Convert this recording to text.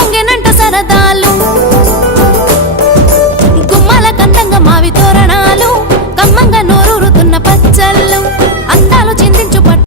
పొంగెనంట సరదాలు.